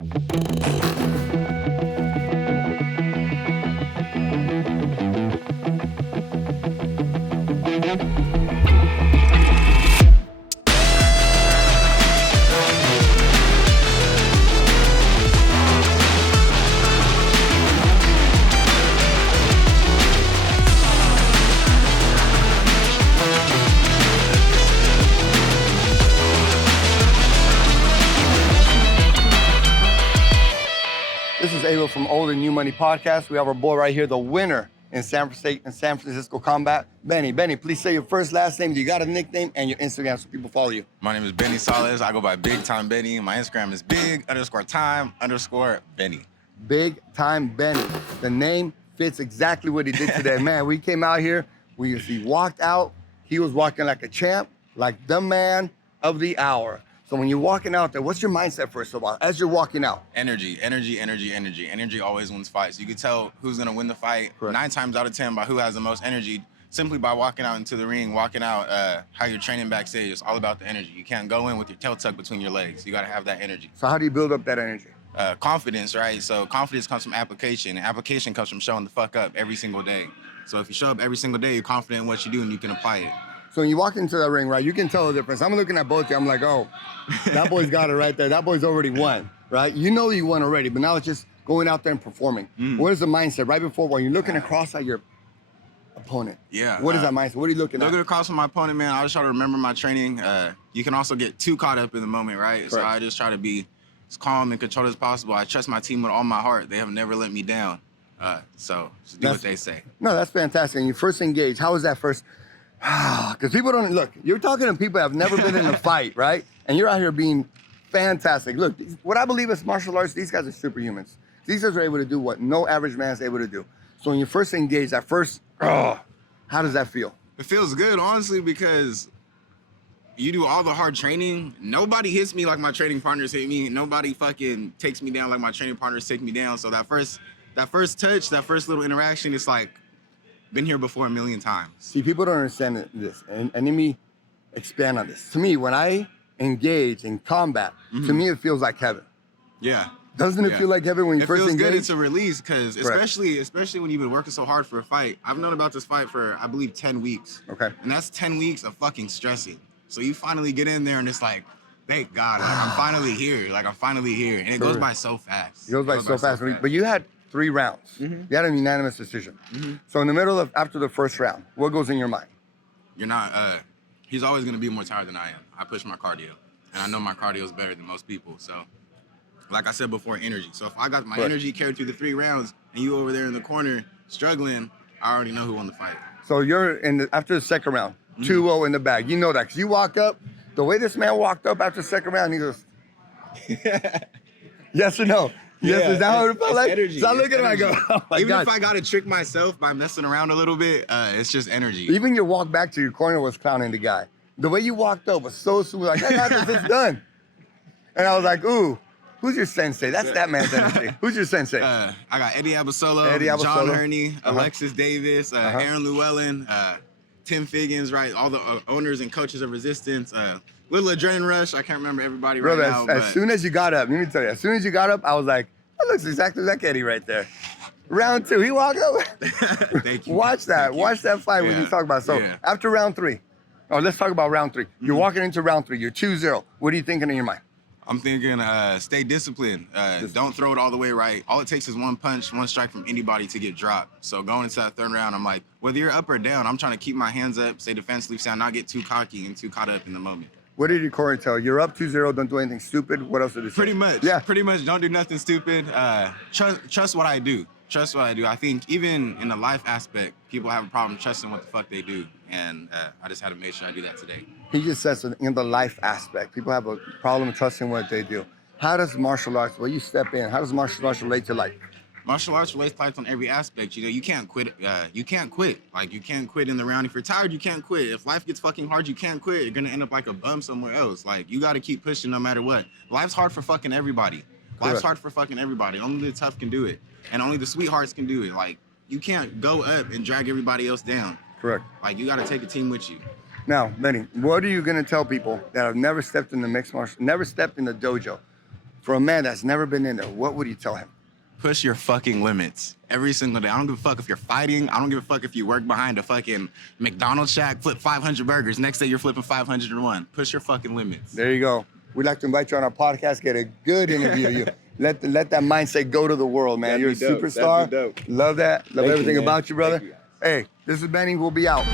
This is Ava from Old and New Money Podcast. We have our boy right here, the winner in San Francisco Combat, Benny. Benny, please say your first, last name. You got a nickname and your Instagram so people follow you. My name is Benny SALAS. I go by Big Time Benny. My Instagram is big_time_Benny. Big Time Benny. The name fits exactly what he did today. Man, we came out here. He walked out. He was walking like a champ, like the man of the hour. So when you're walking out there, what's your mindset first of all, as you're walking out? Energy always wins fights. You can tell who's gonna win the fight. Correct. 9 times out of 10 by who has the most energy, simply by walking out into the ring, walking out how you're training backstage. It's all about the energy. You can't go in with your tail tucked between your legs. You gotta have that energy. So how do you build up that energy? Confidence, right? So confidence comes from application, and application comes from showing the fuck up every single day. So if you show up every single day, you're confident in what you do and you can apply it. So when you walk into that ring, right, you can tell the difference. I'm looking at both of you. I'm like, oh, that boy's got it right there. That boy's already won, right? You know you won already, but now it's just going out there and performing. What is the mindset right before when you're looking across at your opponent? Yeah. What is that mindset? What are you looking at? Looking across from my opponent, man, I just try to remember my training. You can also get too caught up in the moment, right? Correct. So I just try to be as calm and controlled as possible. I trust my team with all my heart. They have never let me down. So just do what they say. No, that's fantastic. And you first engage. How was that first? Because people don't, look, you're talking to people that have never been in a fight, right? And you're out here being fantastic. Look, what I believe is martial arts, these guys are superhumans. These guys are able to do what no average man is able to do. So when you first engage, that first, how does that feel? It feels good, honestly, because you do all the hard training. Nobody hits me like my training partners hit me. Nobody fucking takes me down like my training partners take me down. So that first touch, that first little interaction, it's like, been here before a million times. See, people don't understand this, and let me expand on this. To me, when I engage in combat, to me it feels like heaven. Yeah. Doesn't it feel like heaven when you first engage? It feels good. It's a release, because especially when you've been working so hard for a fight. I've known about this fight for, I believe, 10 weeks. Okay. And that's 10 weeks of fucking stressing. So you finally get in there and it's like, thank God, like, I'm finally here. Like, I'm finally here. And it goes by so fast. It goes by so fast. But you had 3 rounds. You had a unanimous decision. So in the middle of, after the first round, what goes in your mind? You're not, he's always gonna be more tired than I am. I push my cardio, and I know my cardio is better than most people. So, like I said before, energy. So if I got my energy carried through the 3 rounds, and you over there in the corner struggling, I already know who won the fight. So you're after the second round, 2-0 in the bag. You know that, because you walk up, the way this man walked up after the second round, he goes, yes or no? Yes, is that how it felt like? Energy. So I look at him and I go, oh my Even God. if I got to trick myself by messing around a little bit, it's just energy. Even your walk back to your corner was clowning the guy. The way you walked up was so smooth, like, I got this, it's done. And I was like, ooh, who's your sensei? That's that man's energy. Who's your sensei? I got Eddie Abasolo, John Herney, Alexis Davis, Aaron Llewellyn, Tim Figgins, right? All the owners and coaches of Resistance. Little adrenaline rush. I can't remember everybody right now. As soon as you got up, let me tell you, as soon as you got up, I was like, that looks exactly like Eddie right there. Round 2, he walked up. Thank you. Watch that fight when you talk about it. So after round 3, let's talk about round 3. You're walking into round 3, you're 2-0. What are you thinking in your mind? I'm thinking, stay disciplined. Don't throw it all the way right. All it takes is one punch, one strike from anybody to get dropped. So going into that 3rd round, I'm like, whether you're up or down, I'm trying to keep my hands up, stay defensively sound, not get too cocky and too caught up in the moment. What did your corner tell? You're up 2-0, don't do anything stupid. What else did it say? Pretty much. Yeah. Pretty much, don't do nothing stupid. Trust what I do. Trust what I do. I think even in the life aspect, people have a problem trusting what the fuck they do. And I just had to make sure I do that today. He just says in the life aspect, people have a problem trusting what they do. How does martial arts, when you step in, how does martial arts relate to life? Martial arts relates to life on every aspect. You know, you can't quit. You can't quit. Like, you can't quit in the round. If you're tired, you can't quit. If life gets fucking hard, you can't quit. You're gonna end up like a bum somewhere else. Like, you gotta keep pushing no matter what. Life's hard for fucking everybody. Life's hard for fucking everybody. Only the tough can do it. And only the sweethearts can do it. Like, you can't go up and drag everybody else down. Correct. Like, you gotta take a team with you. Now, Benny, what are you gonna tell people that have never stepped in the mixed martial, never stepped in the dojo? for a man that's never been in there, what would you tell him? Push your fucking limits every single day. I don't give a fuck if you're fighting. I don't give a fuck if you work behind a fucking McDonald's shack, flip 500 burgers. Next day you're flipping 501. Push your fucking limits. There you go. We'd like to invite you on our podcast, get a good interview. You let that mindset go to the world, man. You're a superstar. That'd be dope. Love that. Love Thank you, everything man. about you, brother. Thank you. Hey, this is Benny. We'll be out.